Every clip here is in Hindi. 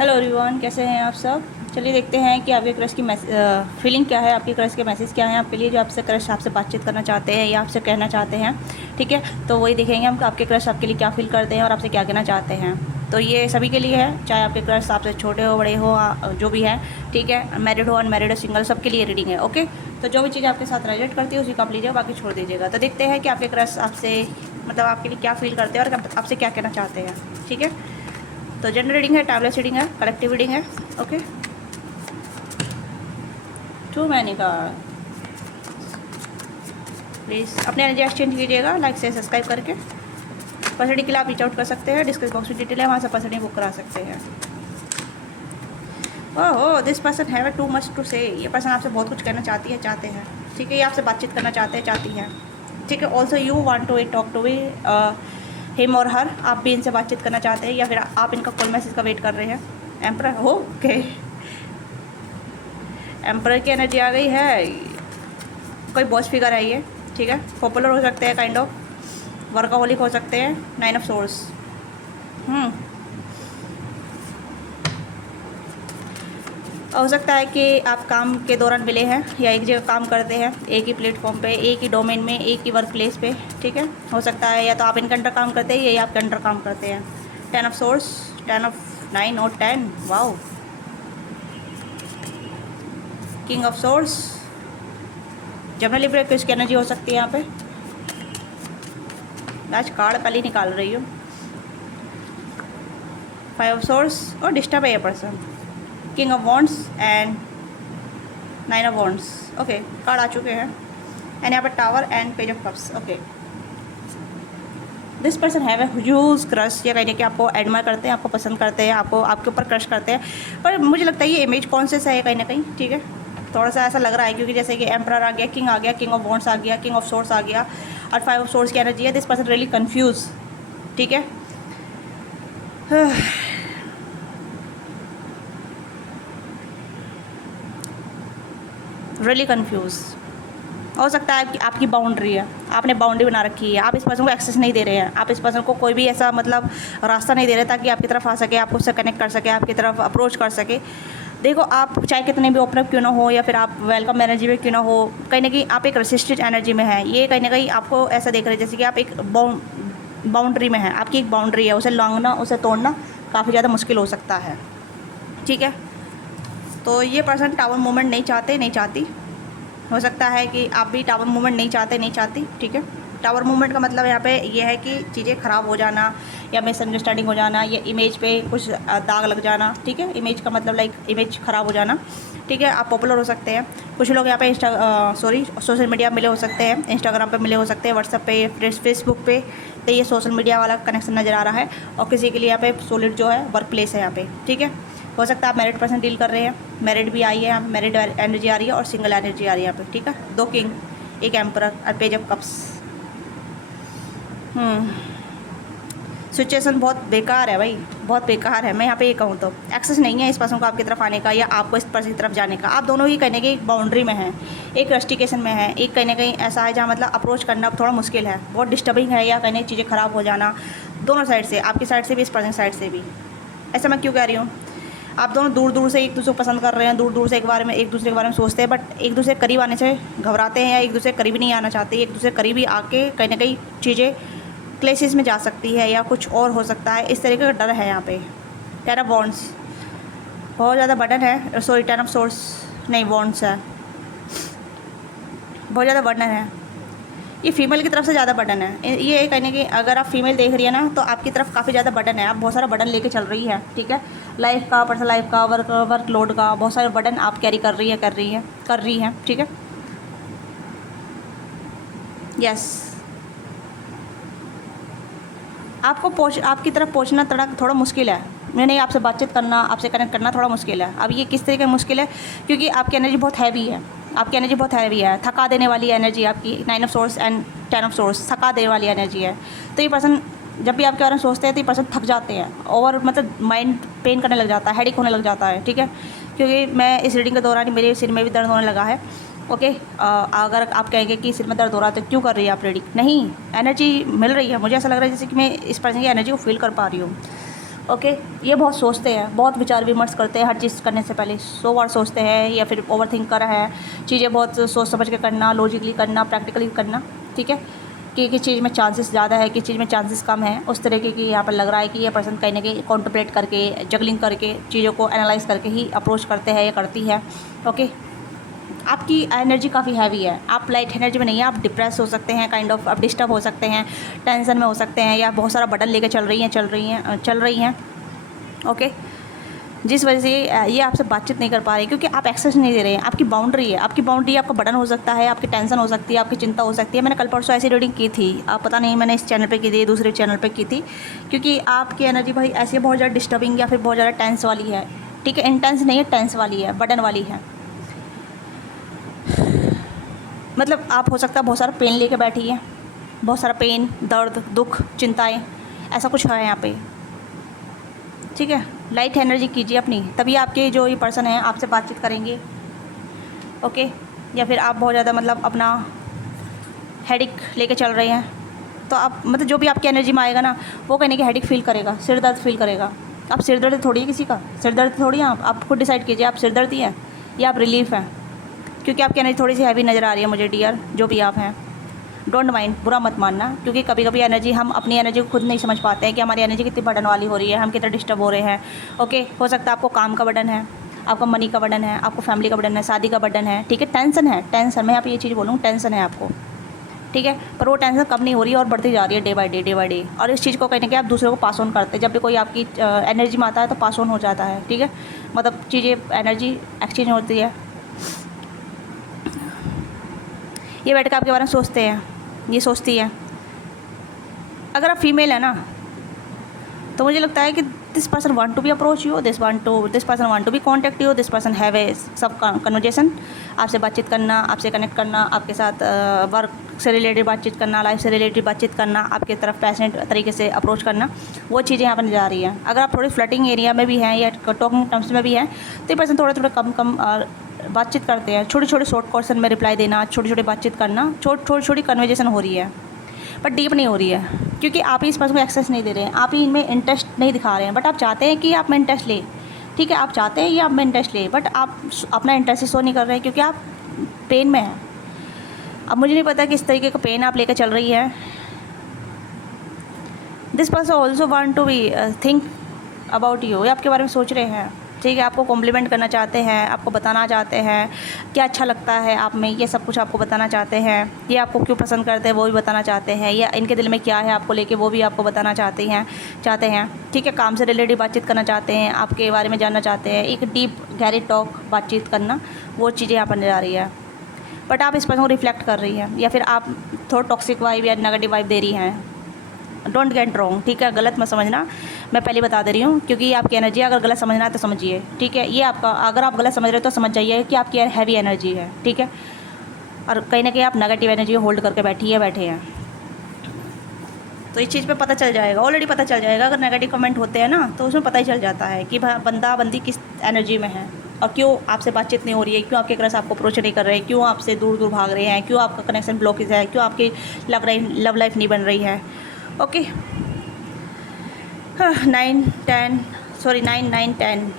हेलो एवरीवन, कैसे हैं आप सब। चलिए देखते हैं कि आपके क्रश की फीलिंग क्या है, आपके क्रश के मैसेज क्या हैं आपके लिए, जो आपसे क्रश आपसे बातचीत करना चाहते हैं या आपसे कहना चाहते हैं। ठीक है, तो वही देखेंगे हम कि आपके क्रश आपके लिए क्या फील करते हैं और आपसे क्या कहना चाहते हैं। तो ये सभी के लिए है, चाहे आपके क्रश आपसे छोटे हो बड़े हो, जो भी है। ठीक है, मैरिड हो अनमैरिड हो सिंगल, सबके लिए रीडिंग है। ओके, तो जो भी चीज़ आपके साथ रिलेट करती है उसी को आप लीजिए, बाकी छोड़ दीजिएगा। तो देखते हैं कि आपके क्रश आपसे मतलब आपके लिए क्या फील करते हैं और आपसे क्या कहना चाहते हैं। ठीक है, तो जनरल रीडिंग है, टाइमलेस रीडिंग है, कलेक्टिव रीडिंग है। ओके, टू मैनी का प्लीज़ अपने एनर्जी एक्सचेंज कीजिएगा लाइक से सब्सक्राइब करके। पर्सनली के लिए आप रीच आउट कर सकते हैं, डिस्क्रिप्शन बॉक्स में डिटेल है, वहाँ से पर्सनली बुक करा सकते हैं। Oh, this person have too much to say. ये पर्सन आपसे बहुत कुछ कहना चाहती है, चाहते हैं। ठीक है, ये आपसे बातचीत करना चाहते हैं, चाहती हैं। ठीक है, also you want to talk to him और हर। आप भी इनसे बातचीत करना चाहते हैं या फिर आप इनका कॉल मैसेज का वेट कर रहे हैं। एम्परर, ओके, एम्परर की एनर्जी आ गई है। कोई बॉस फिगर है ये। ठीक है, पॉपुलर हो सकते हैं, काइंड ऑफ वर्काहोलिक हो सकते हैं। 9 ऑफ सोर्स। हो सकता है कि आप काम के दौरान मिले हैं या एक जगह काम करते हैं, एक ही प्लेटफॉर्म पे, एक ही डोमेन में, एक ही वर्क प्लेस पे। ठीक है, हो सकता है या तो आप इनके अंडर काम करते हैं या ये आपके अंडर काम करते हैं। 10 ऑफ सोर्स, 10 ऑफ 9 और 10। Wow, king of source. Generally break किसकी एनर्जी हो सकती है यहाँ पे। आज कार्ड पहले ही निकाल रही हूँ। 5 ऑफ सोर्स और डिस्टर्ब है ये person. King of wands and 9 of wands. Okay, card आ चुके हैं। एंड यहाँ पर tower and page of cups. Okay, this person have a huge crush. ये कहीं कि आपको एडमायर करते हैं, आपको पसंद करते हैं, आपको आपके ऊपर क्रश करते हैं। पर मुझे लगता है ये इमेज कॉन्शियस है कहीं ना कहीं। ठीक है, थोड़ा सा ऐसा लग रहा है क्योंकि जैसे कि एम्परर आ गया, किंग आ गया, किंग ऑफ वॉन्ड्स आ गया, किंग ऑफ सोर्स आ गया और 5 ऑफ सोर्स की एनर्जी है। This person really confuse. ठीक है, रियली कन्फ्यूज। हो सकता है कि आपकी बाउंड्री है, आपने बाउंड्री बना रखी है, आप इस पर्सन को एक्सेस नहीं दे रहे हैं, आप इस पर्सन को कोई भी ऐसा मतलब रास्ता नहीं दे रहे ताकि आपकी तरफ आ सके, आपको उससे कनेक्ट कर सके, आपकी तरफ अप्रोच कर सके। देखो, आप चाहे कितने भी ओपन अप क्यों ना हो या फिर आप वेलकम एनर्जी में क्यों ना हो, कहीं ना कहीं आप एक रेसिस्टेड एनर्जी में है। ये कहीं ना कहीं आपको ऐसा देख रहे हैं जैसे कि आप एक बाउंड्री में है, आपकी एक बाउंड्री है, उसे लांघना, उसे तोड़ना काफ़ी ज़्यादा मुश्किल हो सकता है। ठीक है, तो ये पर्सन टावर मूवमेंट नहीं चाहते, नहीं चाहती। हो सकता है कि आप भी टावर मूवमेंट नहीं चाहते, नहीं चाहती। ठीक है, टावर मूवमेंट का मतलब यहाँ पे ये है कि चीज़ें ख़राब हो जाना या मिसअंडरस्टैंडिंग हो जाना या इमेज पे कुछ दाग लग जाना। ठीक है, इमेज का मतलब लाइक इमेज ख़राब हो जाना। ठीक है, आप पॉपुलर हो सकते हैं। कुछ लोग यहाँ पे सोशल मीडिया मिले हो सकते हैं, इंस्टाग्राम पे मिले हो सकते हैं, व्हाट्सएप पे, फेसबुक पे। तो ये सोशल मीडिया वाला कनेक्शन नज़र आ रहा है। और किसी के लिए यहाँ पे सॉलिड जो है वर्क प्लेस है यहाँ पे। ठीक है, हो सकता है आप मैरिड पर्सन डील कर रहे हैं, मैरिड भी आई है यहाँ, मैरिड एनर्जी आ रही है और सिंगल एनर्जी आ रही है यहाँ पे। ठीक है, 2 किंग, 1 एम्परर और पेज ऑफ कप्स। सिचुएशन बहुत बेकार है भाई, बहुत बेकार है। मैं यहाँ पे ये कहूँ तो एक्सेस नहीं है इस पर्सन को आपकी तरफ आने का या आपको इस पर्सन की तरफ जाने का। आप दोनों ही कहने के एक बाउंड्री में हैं, एक रस्टिकेशन में है, एक कहीं ना कहीं ऐसा है जहाँ मतलब अप्रोच करना थोड़ा मुश्किल है, बहुत डिस्टर्बिंग है या कहने चीज़ें ख़राब हो जाना दोनों साइड से, आपकी साइड से भी इस पर्सन साइड से भी। ऐसा मैं क्यों कह रही हूँ, आप दोनों दूर दूर से एक दूसरे को पसंद कर रहे हैं, दूर दूर से एक दूसरे के बारे में सोचते हैं, बट एक दूसरे के करीब आने से घबराते हैं या एक दूसरे के करीब नहीं आना चाहते। एक दूसरे के करीब ही आके कहीं ना कहीं चीज़ें क्लेसेस में जा सकती है या कुछ और हो सकता है, इस तरीके का डर है यहाँ पे। 10 ऑफ वॉन्ड्स, बहुत ज़्यादा बर्डन है। सॉरी, 10 ऑफ सोर्स नहीं, वॉन्ड्स है, बहुत ज़्यादा बर्डन है। ये फीमेल की तरफ से ज़्यादा बर्डन है। ये कहने की अगर आप फीमेल देख रही है ना तो आपकी तरफ काफ़ी ज़्यादा बर्डन है, आप बहुत सारा बर्डन लेके चल रही है। ठीक है, लाइफ का, पर्सनल लाइफ का, वर्क लोड का, बहुत सारे बर्डन आप कैरी कर रही है। ठीक है, यस, आपकी तरफ पहुंचना थोड़ा मुश्किल है। नहीं, आपसे बातचीत करना, आपसे कनेक्ट करना थोड़ा मुश्किल है। अब ये किस तरीके का मुश्किल है, क्योंकि आपकी एनर्जी बहुत हैवी है, आपकी एनर्जी बहुत हैवी है, थका देने वाली एनर्जी आपकी। 9 of source and 10 of source, थका देने वाली एनर्जी है। तो ये पर्सन जब भी आपके बारे में सोचते हैं तो ये पर्सन थक जाते हैं और मतलब माइंड पेन करने लग जाता है, हेडेक होने लग जाता है। ठीक है, क्योंकि मैं इस रीडिंग के दौरान ही मेरे सिर में भी दर्द होने लगा है। ओके, अगर आप कहेंगे कि सिर में दर्द हो रहा है तो क्यों कर रही है आप रीडिंग, नहीं, एनर्जी मिल रही है। मुझे ऐसा लग रहा है जैसे कि मैं इस पर्सन की एनर्जी को फील कर पा रही हूँ। ओके। ये बहुत सोचते हैं, बहुत विचार विमर्श करते हैं, हर चीज़ करने से पहले 100 बार सोचते हैं, या फिर ओवर थिंक कर रहा है, चीज़ें बहुत सोच समझ के करना, लॉजिकली करना, प्रैक्टिकली करना, ठीक है। कि किस चीज़ में चांसेस ज़्यादा है, किस चीज़ में चांसेस कम है, उस तरीके की यहाँ पर लग रहा है कि ये पर्सन कहीं ना कहीं कॉन्टम्पलेट करके, जगलिंग करके, चीज़ों को एनालाइज करके ही अप्रोच करते हैं या करती है। ओके। आपकी एनर्जी काफ़ी हैवी है, आप लाइट एनर्जी में नहीं है, आप डिप्रेस हो सकते हैं, काइंड ऑफ आप डिस्टर्ब हो सकते हैं, टेंशन में हो सकते हैं, या बहुत सारा बर्डन लेके चल रही हैं। ओके। जिस वजह से ये आपसे बातचीत नहीं कर पा रही, क्योंकि आप एक्सेस नहीं दे रहे हैं। आपकी बाउंड्री है, आपका बर्डन हो सकता है, आपकी टेंशन हो सकती है, आपकी चिंता हो सकती है। मैंने कल परसों ऐसी रीडिंग की थी, आप पता नहीं मैंने इस चैनल पे की थी, दूसरे चैनल पे की थी, क्योंकि आपकी एनर्जी भाई ऐसी बहुत ज़्यादा डिस्टर्बिंग या फिर बहुत ज़्यादा टेंस वाली है, ठीक है। इंटेंस नहीं है, टेंस वाली है, बर्डन वाली है। मतलब आप हो सकता है बहुत सारा पेन लेके बैठी है, बहुत सारा पेन, दर्द, दुख, चिंताएँ, ऐसा कुछ है यहाँ पे, ठीक है। लाइट एनर्जी कीजिए अपनी, तभी आपके जो ये पर्सन है आपसे बातचीत करेंगे। ओके। या फिर आप बहुत ज़्यादा मतलब अपना हेडिक लेके चल रहे हैं, तो आप मतलब जो भी आपकी एनर्जी में आएगा ना, वो कहने की हेडिक फील करेगा, सिर दर्द फील करेगा। आप सिर दर्द थोड़ी है किसी का, सिर दर्द थोड़ी है आप खुद डिसाइड कीजिए, आप सिर दर्द ही हैं या आप रिलीफ हैं, क्योंकि आपकी एनर्जी थोड़ी सी हैवी नज़र आ रही है मुझे डियर, जो भी आप हैं। डोंट माइंड, बुरा मत मानना, क्योंकि कभी कभी एनर्जी हम अपनी एनर्जी को खुद नहीं समझ पाते हैं कि हमारी एनर्जी कितनी बर्डन वाली हो रही है, हम कितना डिस्टर्ब हो रहे हैं। ओके। हो सकता है आपको काम का बर्डन है, आपका मनी का बर्डन है, आपको फैमिली का बर्डन है, शादी का बर्डन है, ठीक है। टेंशन है, टेंशन, मैं यहाँ पे ये चीज़ बोलूँ, टेंशन है आपको, ठीक है। पर वो टेंशन कम नहीं हो रही है और बढ़ती जा रही है डे बाई डे। और इस चीज़ को कहने के आप दूसरे को पास ऑन करते हैं, जब भी कोई आपकी एनर्जी में आता है तो पास ऑन हो जाता है, ठीक है। मतलब चीज़ें एनर्जी एक्सचेंज होती है। ये बैठ कर आपके बारे में सोचते हैं, ये सोचती है। अगर आप फीमेल है ना, तो मुझे लगता है कि this person want to be approach you, this person want to be contact you, this person have a sub conversation, आपसे बातचीत करना, आपसे कनेक्ट करना, आपके साथ वर्क से रिलेटेड बातचीत करना, लाइफ से रिलेटेड बातचीत करना, आपके तरफ पैशनेट तरीके से अप्रोच करना, वो चीज़ें यहाँ पर नजर आ रही हैं। अगर आप थोड़ी फ्लर्टिंग एरिया में भी हैं या टॉकिंग टर्म्स में भी हैं, तो ये पर्सन थोड़ा कम बातचीत करते हैं, छोटे शॉर्ट क्वेश्चन में रिप्लाई देना, छोटी बातचीत करना, छोटी कन्वर्जेसन हो रही है, बट डीप नहीं हो रही है, क्योंकि आप ही इस पर्सन को एक्सेस नहीं दे रहे हैं, आप ही इनमें इंटरेस्ट नहीं दिखा रहे हैं। बट आप चाहते हैं कि आप में इंटरेस्ट ले, ठीक है, आप चाहते हैं कि आप में इंटरेस्ट ले, बट आप अपना इंटरेस्ट शो नहीं कर रहे हैं, क्योंकि आप पेन में हैं। अब मुझे नहीं पता किस तरीके का पेन आप लेकर चल रही है। This person also want to be think about you, ये आपके बारे में सोच रहे हैं, ठीक है। आपको कॉम्प्लीमेंट करना चाहते हैं, आपको बताना चाहते हैं क्या अच्छा लगता है आप में, ये सब कुछ आपको बताना चाहते हैं। ये आपको क्यों पसंद करते हैं वो भी बताना चाहते हैं, या इनके दिल में क्या है आपको लेके वो भी आपको बताना चाहते हैं, ठीक है। काम से रिलेटेड बातचीत करना चाहते हैं, आपके बारे में जानना चाहते हैं, एक डीप गहरी टॉक बातचीत करना, वो चीज़ें यहाँ पर नजर आ रही है। बट आप इस पर्सन को रिफ्लेक्ट कर रही हैं, या फिर आप थोड़ा टॉक्सिक वाइब या नेगेटिव वाइब दे रही हैं। डोंट गेट रॉन्ग, ठीक है, गलत मत समझना, मैं पहले बता दे रही हूँ, क्योंकि ये आपकी एनर्जी है। अगर गलत समझना है तो समझिए, ठीक है। ये आपका, अगर आप गलत समझ रहे हो तो समझ जाइए कि आपकी हैवी एनर्जी है, ठीक है। और कहीं ना कहीं आप नेगेटिव एनर्जी होल्ड करके बैठे हैं, तो इस चीज़ पे पता चल जाएगा, ऑलरेडी पता चल जाएगा। अगर नेगेटिव कमेंट होते हैं ना, तो उसमें पता ही चल जाता है कि बंदी किस एनर्जी में है, और क्यों आपसे बातचीत नहीं हो रही है, क्यों आपके क्रश आपको अप्रोच नहीं कर रहे हैं, क्यों आपसे दूर भाग रहे हैं, क्यों आपका कनेक्शन ब्लॉकेज है, क्यों आपकी लव लाइफ नहीं बन रही है। ओके। 9 9 10,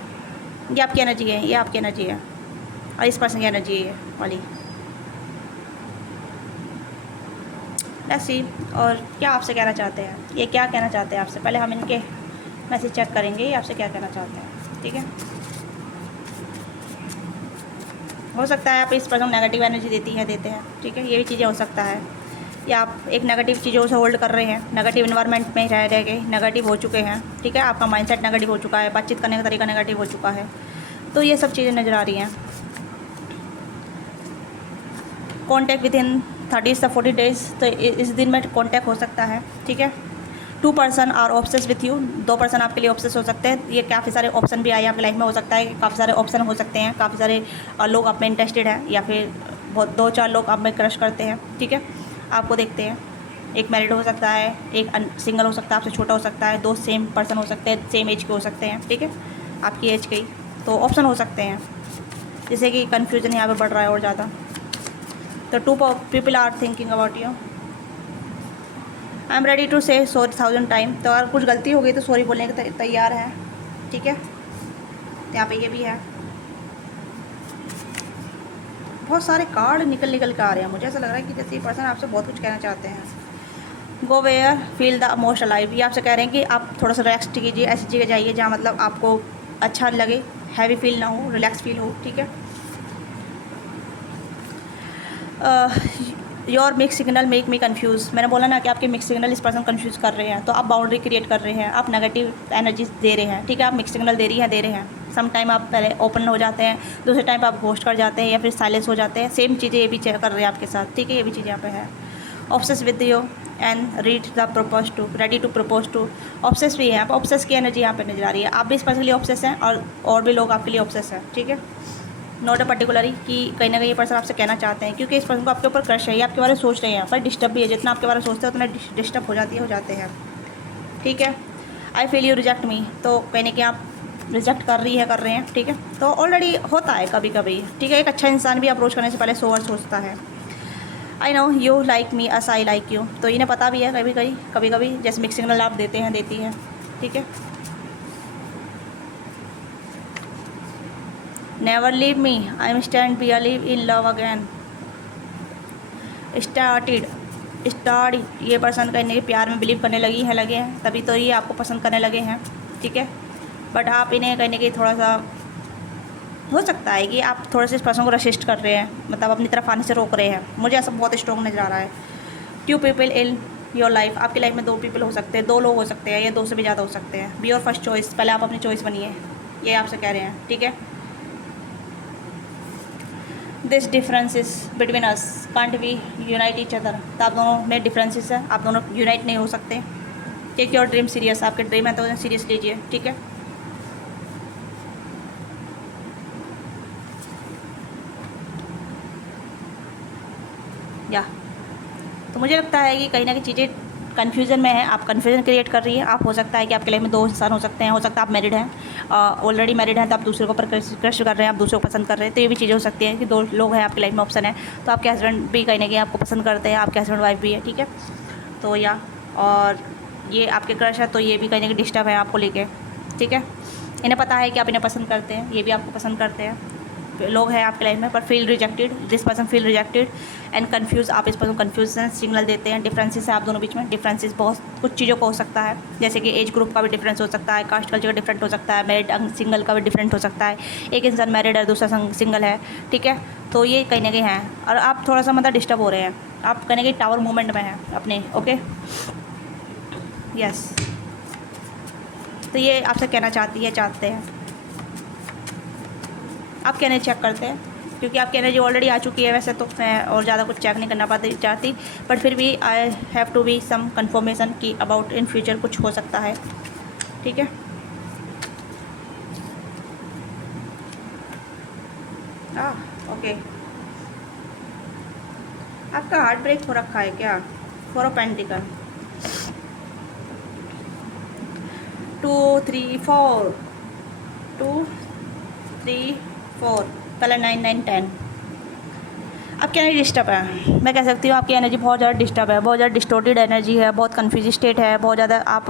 ये आपकी एनर्जी है, ये आपकी एनर्जी है, और इस पर्सन की एनर्जी है वाली। लेट्स सी, और क्या आपसे कहना चाहते हैं, ये क्या कहना चाहते हैं आपसे। पहले हम इनके मैसेज चेक करेंगे, ये आपसे क्या कहना चाहते हैं, ठीक है। हो सकता है आप इस पर्सन को नेगेटिव एनर्जी देते हैं, ठीक है, ये भी चीज़ें हो सकता है, या आप एक नेगेटिव चीज़ों से होल्ड कर रहे हैं, नेगेटिव इन्वायरमेंट में रह के नेगेटिव हो चुके हैं, ठीक है। आपका माइंडसेट नेगेटिव हो चुका है, बातचीत करने का तरीका नेगेटिव हो चुका है, तो ये सब चीज़ें नज़र आ रही हैं। कॉन्टैक्ट विद इन 30 से 40 डेज़, तो इस दिन में कॉन्टैक्ट हो सकता है, ठीक है। 2 person are obsess with you, 2 person आपके लिए ऑब्सेस हो सकते हैं। ये काफ़ी सारे ऑप्शन भी आए आपकी लाइफ में, हो सकता है कि काफ़ी सारे ऑप्शन हो सकते हैं, काफ़ी सारे लोग आप में इंटरेस्टेड हैं, या फिर बहुत 2-4 लोग आप में क्रश करते हैं, ठीक है। आपको देखते हैं, एक मैरिड हो सकता है, एक सिंगल हो सकता है, आपसे छोटा हो सकता है, 2 सेम पर्सन हो सकते हैं, सेम एज के हो सकते हैं, ठीक है, आपकी एज के ही, तो ऑप्शन हो सकते हैं, जिससे कि कन्फ्यूजन यहाँ पे बढ़ रहा है और ज़्यादा। तो 2 people are thinking about you, I am ready to say sorry 1000 time. तो अगर कुछ गलती हो गई तो सॉरी बोलने के तैयार है, ठीक है। यहाँ पे ये भी है। बहुत सारे कार्ड निकल के आ रहे हैं, मुझे ऐसा लग रहा है कि जैसे ये पर्सन आपसे बहुत कुछ कहना चाहते हैं। Go where feel the most alive, ये आपसे कह रहे हैं कि आप थोड़ा सा रेस्ट कीजिए, ऐसी जगह जाइए जहाँ मतलब आपको अच्छा लगे, हैवी फील ना हो, रिलैक्स फील हो, ठीक है। Your mix signal make me confuse, मैंने बोला ना कि आपके मिक्स सिग्नल इस पर्सन कंफ्यूज कर रहे हैं, तो आप बाउंड्री क्रिएट कर रहे हैं, आप नेगेटिव एनर्जी दे रहे हैं, ठीक है। आप मिक्स सिग्नल दे रहे हैं। सम टाइम आप पहले ओपन हो जाते हैं, दूसरे टाइम आप घोस्ट कर जाते हैं या फिर साइलेंस हो जाते हैं। सेम चीज़ें ये भी कर रहे हैं आपके साथ, ठीक है। ये भी चीज़ यहाँ पे है। Obsess with you and read the propose to, ready to propose to. Obsess भी है, आप ऑब्सेस की एनर्जी यहाँ पे नजर आ रही है। आप भी इस पर्सन के लिए ऑब्सेस हैं और भी लोग आपके लिए ऑब्सेस हैं, ठीक है। नॉट अ पर्टिकुलरली कि कहीं ना कहीं ये पर्सन आपसे कहना चाहते हैं, क्योंकि इस पर्सन को आपके ऊपर क्रश है, ये आपके बारे में सोच रहे हैं, पर डिस्टर्ब भी है। जितना आपके बारे में सोचते हैं उतना डिस्टर्ब हो जाते हैं, ठीक है। आई फील यू रिजेक्ट मी, तो कहने कि आप रिजेक्ट कर रहे हैं, ठीक है। तो ऑलरेडी होता है कभी कभी, ठीक है। एक अच्छा इंसान भी अप्रोच करने से पहले 100 बार सोचता है। I know you like me us I like you, तो इन्हें पता भी है कभी कभी जैसे मिक्स सिग्नल आप देते हैं, देती है, ठीक है। Never leave me, I am stand B leave in love again. Start, ये पर्सन कहने के प्यार में बिलीव करने लगे हैं, तभी तो ये आपको पसंद करने लगे हैं, ठीक है। बट आप इन्हें कहने के थोड़ा सा हो सकता है कि आप थोड़े से इस पर्सन को रेसिस्ट कर रहे हैं, मतलब अपनी तरफ आने से रोक रहे हैं। मुझे ऐसा बहुत स्ट्रॉन्ग नज़र आ रहा है। 2 पीपल इन योर लाइफ, आपकी लाइफ में 2 पीपल हो सकते हैं, 2 लोग हो सकते हैं या 2 से भी ज़्यादा हो सकते हैं। बी योर फर्स्ट चॉइस, पहले आप अपनी चॉइस बनिए, ये आपसे कह रहे हैं, ठीक है। This differences between us can't be unite each other, तो आप दोनों में डिफरेंसेस है, आप दोनों यूनाइट नहीं हो सकते। टेक योर ड्रीम सीरियस, आपके ड्रीम है तो उन्हें सीरियस लीजिए, ठीक है। या तो मुझे लगता है कि कहीं ना कहीं चीज़ें कन्फ्यूज़न में है, आप कन्फ्यूज़न क्रिएट कर रही है। आप हो सकता है कि आपके लाइफ में 2 इंसान हो सकते हैं, हो सकता है आप मैरिड हैं, ऑलरेडी मैरिड हैं, तो आप दूसरे को पर क्रश कर रहे हैं, आप दूसरे को पसंद कर रहे हैं। तो ये भी चीज़ें हो सकती हैं कि 2 लोग हैं आपकी लाइफ में, ऑप्शन है। तो आपके हस्बैंड भी कहीं ना कहीं आपको पसंद करते हैं, आपके हस्बैंड वाइफ भी है, ठीक है। तो या और ये आपके क्रश है, तो ये भी कहीं ना कहीं डिस्टर्ब है आपको लेके, ठीक है। इन्हें पता है कि आप इन्हें पसंद करते हैं, ये भी आपको पसंद करते हैं। लोग हैं आपके लाइफ में, पर feel rejected, this person feel rejected and confuse, आप इस पर्सन कन्फ्यूजन सिग्नल देते हैं। डिफरेंसेस है आप दोनों बीच में, डिफरेंसेस बहुत कुछ चीज़ों को हो सकता है, जैसे कि एज ग्रुप का भी डिफरेंस हो सकता है, कास्ट कल्चर का डिफरेंट हो सकता है, मैरिड सिंगल का भी डिफरेंट हो सकता है। एक इंसान मैरिड है, दूसरा सिंगल है, ठीक है। तो ये कहीं ना कहीं है, और आप थोड़ा सा मतलब डिस्टर्ब हो रहे हैं, आप कहीं ना कहीं टावर मूवमेंट में हैं अपने, ओके यस। तो ये आपसे कहना चाहते हैं, आप कहने चेक करते हैं, क्योंकि आपकी एनर्जी ऑलरेडी आ चुकी है। वैसे तो मैं और ज़्यादा कुछ चेक नहीं करना चाहती, बट फिर भी I have to be some confirmation कि अबाउट इन फ्यूचर कुछ हो सकता है, ठीक है। ओके, आपका हार्ट ब्रेक हो रखा है क्या? 4 ऑफ पेंटिकल, 2 3 4 2 3 4, पहले 9 9 10। आपकी एनर्जी डिस्टर्ब है, मैं कह सकती हूँ आपकी एनर्जी बहुत ज़्यादा डिस्टर्ब है, बहुत ज़्यादा डिस्टोर्टेड एनर्जी है, बहुत कन्फ्यूज स्टेट है, बहुत ज़्यादा आप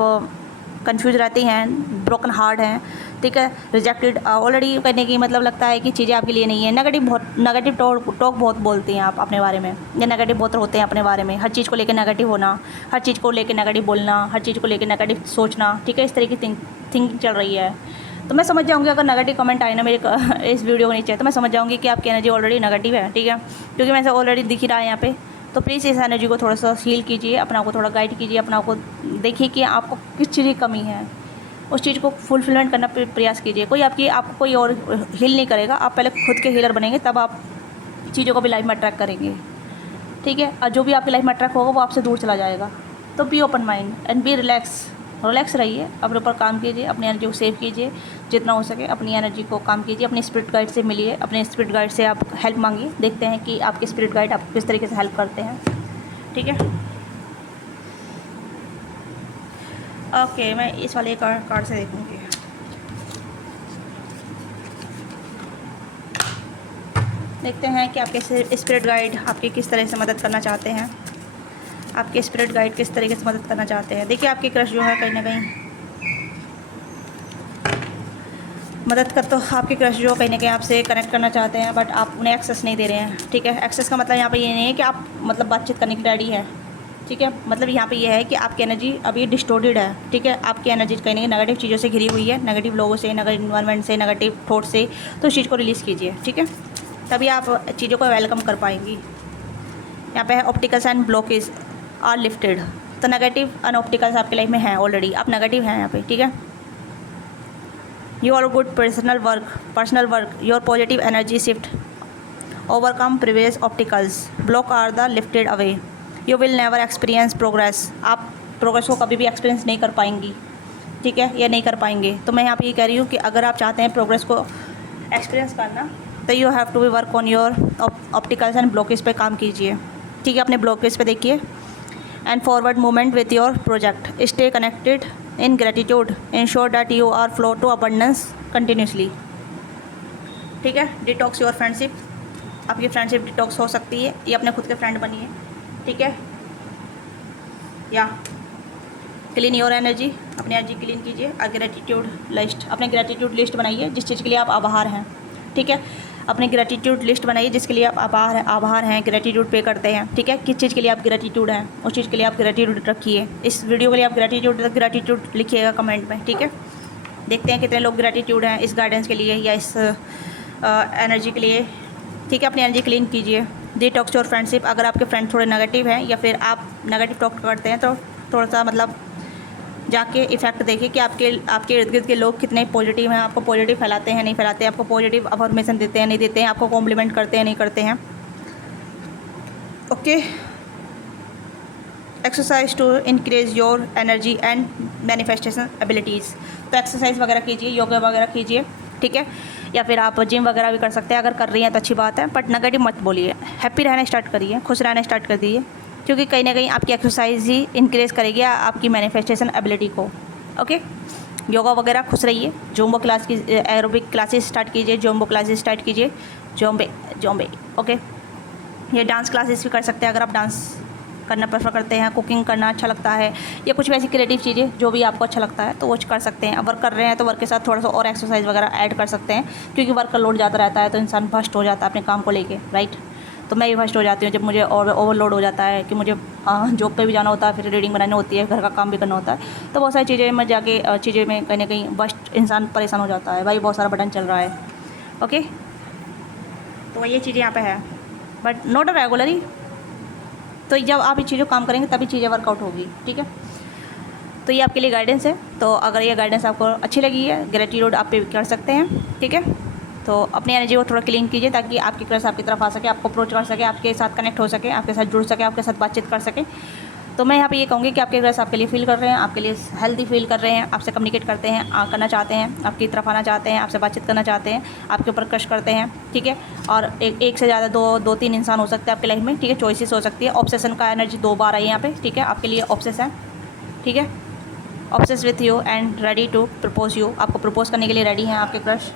कंफ्यूज रहती हैं, ब्रोकन हार्ट हैं, ठीक है। रिजेक्टेड ऑलरेडी करने की मतलब लगता है कि चीज़ें आपके लिए नहीं है। नेगेटिव टॉक बहुत बोलती हैं आप अपने बारे में, या नेगेटिव बहुत होते हैं अपने बारे में, हर चीज़ को लेकर नेगेटिव होना, हर चीज़ को लेकर नेगेटिव बोलना, हर चीज़ को लेकर नेगेटिव सोचना, ठीक है। इस तरह की थिंकिंग चल रही है। तो मैं समझ जाऊँगी अगर नेगेटिव कमेंट आए ना मेरे इस वीडियो के नीचे, तो मैं समझ जाऊँगी कि आपकी एनर्जी ऑलरेडी नेगेटिव है, ठीक है, क्योंकि मैं ऑलरेडी दिख ही रहा है यहाँ पे। तो प्लीज़ इस एनर्जी को थोड़ा सा हील कीजिए, अपना को थोड़ा गाइड कीजिए, अपना को देखिए कि आपको किस चीज़ की कमी है, उस चीज़ को फुलफिलमेंट करना प्रयास कीजिए। आपको कोई और हील नहीं करेगा, आप पहले खुद के हीलर बनेंगे, तब आप चीज़ों को भी लाइफ में अट्रैक्ट करेंगे, ठीक है। और जो भी आपकी लाइफ में अट्रैक्ट होगा वो आपसे दूर चला जाएगा। तो be open mind and be relax रहिए, अपने ऊपर काम कीजिए, अपनी एनर्जी को सेव कीजिए, जितना हो सके अपनी एनर्जी को काम कीजिए, अपने स्पिरिट गाइड से मिलिए, अपने स्पिरिट गाइड से आप हेल्प मांगिए, देखते हैं कि आपके स्पिरिट गाइड आपको किस तरीके से हेल्प करते हैं, ठीक है। ओके, मैं इस वाले कार्ड से देखूँगी। देखते हैं कि आपके स्पिरिट गाइड आपकी किस तरह से मदद करना चाहते हैं। आपके स्पिरिट गाइड किस तरीके से मदद करना चाहते हैं। देखिए आपकी क्रश जो है कहीं ना कहीं मदद कर, तो आपके क्रश जो कहीं ना कहीं आपसे कनेक्ट करना चाहते हैं, बट आप उन्हें एक्सेस नहीं दे रहे हैं। ठीक है, एक्सेस का मतलब यहाँ पे ये नहीं है कि आप मतलब बातचीत करने की रेडी है। ठीक है, मतलब यहाँ पे ये है कि आपकी एनर्जी अभी डिस्टोर्टेड है। ठीक है, आपकी एनर्जी कहीं ना कहीं नेगेटिव चीज़ों से घिरी हुई है, नेगेटिव लोगों से, नेगेटिव इन्वायरमेंट से, नेगेटिव थॉट से। तो उस चीज़ को रिलीज़ कीजिए। ठीक है, तभी आप चीज़ों को वेलकम कर पाएंगी। यहाँ पे है obstacles and blockage are lifted. तो नेगेटिव एंड ऑप्टिकल्स आपकी लाइफ में हैं ऑलरेडी, आप नेगेटिव हैं यहाँ पे। ठीक है, your good personal work your positive energy shift overcome previous obstacles block are the lifted away. You will never experience progress. आप प्रोग्रेस को कभी भी एक्सपीरियंस नहीं कर पाएंगी। ठीक है, या नहीं कर पाएंगे। तो मैं यहाँ पे ये कह रही हूँ कि अगर आप चाहते हैं प्रोग्रेस को एक्सपीरियंस करना, तो you have to be work on your obstacles and blockage पे काम कीजिए। ठीक है, अपने ब्लॉकेज पे देखिए and forward movement with your project. Stay connected in gratitude ensure that you are flow to abundance continuously. ठीक है, डिटॉक्स योर फ्रेंडशिप। आपकी फ्रेंडशिप डिटॉक्स हो सकती है, ये अपने खुद के फ्रेंड बनिए। ठीक है, या क्लीन योर एनर्जी, अपनी एनर्जी क्लीन कीजिए। ग्रेटिट्यूड लिस्ट, अपने ग्रेटिट्यूड लिस्ट बनाइए जिस चीज़ के लिए आप आभार हैं। ठीक है, अपनी ग्रेटिट्यूड लिस्ट बनाइए जिसके लिए आप आभार हैं, ग्रेटिट्यूड पे करते हैं। ठीक है, किस चीज़ के लिए आप ग्रेटिट्यूड हैं, उस चीज़ के लिए आप ग्रेटिट्यूड रखिए। इस वीडियो के लिए आप ग्रेटिट्यूड लिखिएगा कमेंट में। ठीक है, देखते हैं कितने लोग ग्रेटिट्यूड हैं इस गाइडेंस के लिए या इस एनर्जी के लिए। ठीक है, अपनी एनर्जी क्लीन कीजिए। Detox your friendship. अगर आपके फ्रेंड थोड़े नेगेटिव हैं या फिर आप नेगेटिव टॉक करते हैं, तो थोड़ा सा मतलब जाके इफेक्ट देखिए कि आपके इर्द गिर्द के लोग कितने पॉजिटिव हैं, आपको पॉजिटिव फैलाते हैं नहीं फैलाते हैं, आपको पॉजिटिव अफर्मेशन देते हैं नहीं देते हैं, आपको कॉम्प्लीमेंट करते हैं नहीं करते हैं। Okay, exercise to increase your energy and manifestation abilities. तो एक्सरसाइज वगैरह कीजिए, योगा वगैरह कीजिए। ठीक है, या फिर आप जिम वगैरह भी कर सकते हैं। अगर कर रही हैं तो अच्छी बात है, बट नेगेटिव मत बोलिए। हैप्पी रहना स्टार्ट करिए, खुश रहना स्टार्ट कर दीजिए, क्योंकि कहीं ना कहीं आपकी एक्सरसाइज ही इंक्रीज करेगी आपकी मैनिफेस्टेशन एबिलिटी को। ओके, योगा वगैरह खुश रहिए। जोम्बो क्लास की एरोबिक क्लासेस स्टार्ट कीजिए, जोम्बो क्लासेस स्टार्ट कीजिए, जोम्बे। ओके, ये डांस क्लासेस भी कर सकते हैं अगर आप डांस करना प्रेफर करते हैं, कुकिंग करना अच्छा लगता है, या कुछ भी ऐसी क्रिएटिव चीज़ें जो भी आपको अच्छा लगता है तो वो कर सकते हैं। अब वर्क कर रहे हैं तो वर्क के साथ थोड़ा सा और एक्सरसाइज वगैरह ऐड कर सकते हैं, क्योंकि वर्क का लोड ज़्यादा रहता है तो इंसान भ्रष्ट हो जाता है अपने काम को लेके, राइट। तो मैं भी भ्रष्ट हो जाती हूँ जब मुझे ओवरलोड हो जाता है कि मुझे जॉब पे भी जाना होता है, फिर रीडिंग बनानी होती है, घर का काम भी करना होता है, तो बहुत सारी चीज़ें में जाके चीज़ें में कहीं ना कहीं भ्रष्ट इंसान परेशान हो जाता है। भाई बहुत सारा बटन चल रहा है। ओके, तो ये चीज़ें यहाँ पे है, बट नॉट अ रेगुलरली। तो जब आप ये चीज़ों काम करेंगे तभी चीज़ें वर्कआउट होगी। ठीक है, तो ये आपके लिए गाइडेंस है। तो अगर ये गाइडेंस आपको अच्छी लगी है, ग्रेटिट्यूड आप पे कर सकते हैं। ठीक है, तो अपनी एनर्जी को थोड़ा क्लीन कीजिए ताकि आपकी क्रश आपकी तरफ आ सके, आपको अप्रोच कर सके, आपके साथ कनेक्ट हो सके, आपके साथ जुड़ सके, आपके साथ बातचीत कर सके। तो मैं यहाँ पे ये कहूँगी कि आपके क्रश आपके लिए फील कर रहे हैं, आपके लिए हेल्दी फील कर रहे हैं, आपसे कम्युनिकेट करते हैं, करना चाहते हैं, आपकी तरफ आना चाहते हैं, आपसे बातचीत करना चाहते हैं, आपके ऊपर क्रश करते हैं। ठीक है, और एक से ज़्यादा दो तीन इंसान हो सकते हैं आपकी लाइफ में। ठीक है, चॉइसेस हो सकती है। ऑब्सेशन का एनर्जी 2 बार आई है यहाँ पे। ठीक है, आपके लिए ऑब्सेस है। ठीक है, obsess with you and ready to propose you. आपको प्रपोज करने के लिए रेडी हैं आपके क्रश।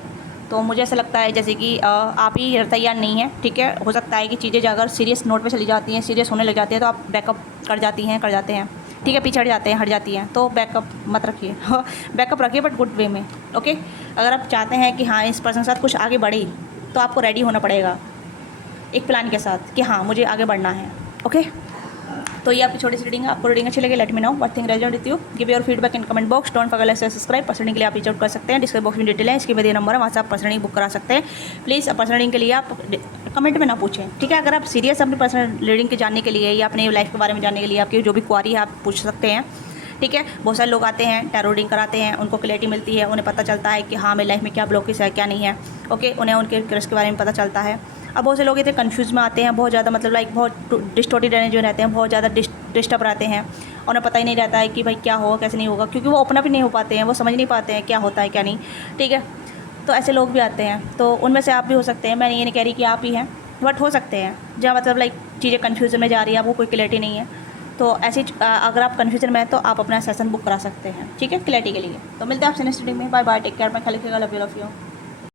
तो मुझे ऐसा लगता है जैसे कि आप ही तैयार नहीं हैं। ठीक है, हो सकता है कि चीज़ें अगर सीरियस नोट पे चली जाती हैं, सीरियस होने लग जाती हैं, तो आप बैकअप कर जाते हैं। ठीक है, पीछे हट जाती हैं, तो बैकअप मत रखिए। बैकअप रखिए बट गुड वे में। ओके, अगर आप चाहते हैं कि हाँ इस पर्सन के साथ कुछ आगे बढ़े, तो आपको रेडी होना पड़ेगा एक प्लान के साथ कि हाँ मुझे आगे बढ़ना है। ओके, तो ये आपकी छोटी सी रीडिंग है। आपको रीडिंग अच्छी लगी, let me know what think resonate with you. Give your feedback in comment box. Don't forget to subscribe. Personal के लिए आप रीच आउट कर सकते हैं, डिस्क्रिप्शन बॉक्स में डिटेल है, इसके मेरे नंबर है, वहाँ से आप पर्सनली बुक करा सकते हैं। प्लीज़ पर्सनल के लिए आप कमेंट में ना पूछें। ठीक है, अगर आप सीरियस अपनी पर्सनल रीडिंग के जानने के लिए या अपने लाइफ के बारे में जानने के लिए आपकी जो भी क्वारी है आप पूछ सकते हैं। ठीक है, बहुत सारे लोग आते हैं, टैरो रीडिंग कराते हैं, उनको क्लैरिटी मिलती है, उन्हें पता चलता है कि हाँ मेरी लाइफ में क्या ब्लॉकेज है क्या नहीं है। ओके, उन्हें उनके क्रश के बारे में पता चलता है। अब बहुत से लोग इतने कन्फ्यूज में आते हैं, बहुत ज़्यादा मतलब लाइक बहुत डिस्टॉर्टेड एनर्जी रहते हैं, बहुत ज़्यादा डिस्टर्ब रहते हैं, उन्हें पता ही नहीं रहता है कि भाई क्या होगा कैसे नहीं होगा, क्योंकि वो ओपन अप ही नहीं हो पाते हैं, वो समझ नहीं पाते हैं क्या होता है क्या नहीं। ठीक है, तो ऐसे लोग भी आते हैं, तो उनमें से आप भी हो सकते हैं। मैं ये नहीं कह रही कि आप ही हैं, बट हो सकते हैं जहाँ मतलब लाइक चीज़ें कन्फ्यूजन में जा रही है, आपको कोई क्लैरिटी नहीं है, तो ऐसी अगर आप कन्फ्यूजन में हैं तो आप अपना सेशन बुक करा सकते हैं। ठीक है, क्लैरिटी के लिए। तो मिलते हैं आपसे नेक्स्ट वीडियो में। बाय बाय, टेक केयर, मैं ख्याल रखिएगा, लव यू।